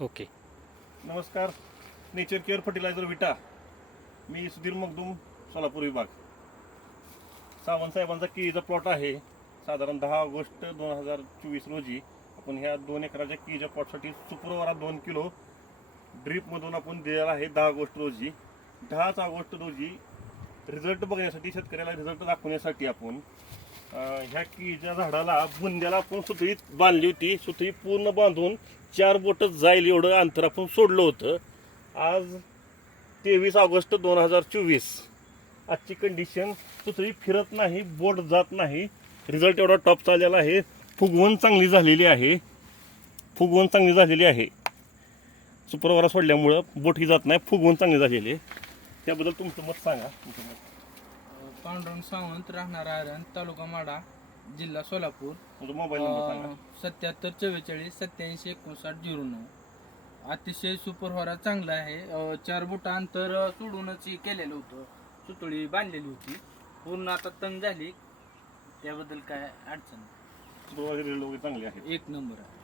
Okay. नमस्कार. Nature care fertiliser विटा. मी सुधीर मगदूम सोलापूर विभाग. सावंत साहेबांचा केळीचा प्लॉट आहे. साधारण दहा ऑगस्ट दोन हजार चोवीस रोजी आपण ह्या दोन एकराच्या केळीच्या प्लॉटसाठी शुक्रवारात दोन किलो ड्रीपमधून आपण दिलेला आहे दहा ऑगस्ट रोजी. दहाच ऑगस्ट रोजी रिझल्ट बघण्यासाठी शेतकऱ्याला रिझल्ट दाखवण्यासाठी आपण ह्या केळीच्या झाडाला बुंद्याला आपण सुतळीत बांधली होती. सुतळी पूर्ण बांधून चार बोट जाईल एवढं अंतर आपण सोडलं होतं. आज तेवीस ऑगस्ट दोन हजार चोवीस. आजची कंडिशन सुतळी फिरत नाही बोट जात नाही. रिझल्ट एवढा टॉप चाललेला आहे. फुगवण चांगली झालेली आहे. फुगवण चांगली झालेली आहे. सुपरवारा सोडल्यामुळं बोट ही जात नाही फुगवण चांगली झालेली आहे. त्याबद्दल तुमचं मत सांगा. तुमचं मत. पांडुरंग सावंत राहणार आयरन तालुका माडा जिल्हा सोलापूर. मोबाईल नंबर सांगा. सत्याहत्तर चव्वेचाळीस सत्याऐंशी एकोणसाठ झिरो नऊ. अतिशय सुपर होरा चांगला आहे. अं, चार बोटा अंतर अं, सोडूनच हे केलेलं होतं. सुतळी बांधलेली होती. पूर्ण आता तंग झाली. त्याबद्दल काय अडचण वगैरे चांगले आहे एक नंबर आहे.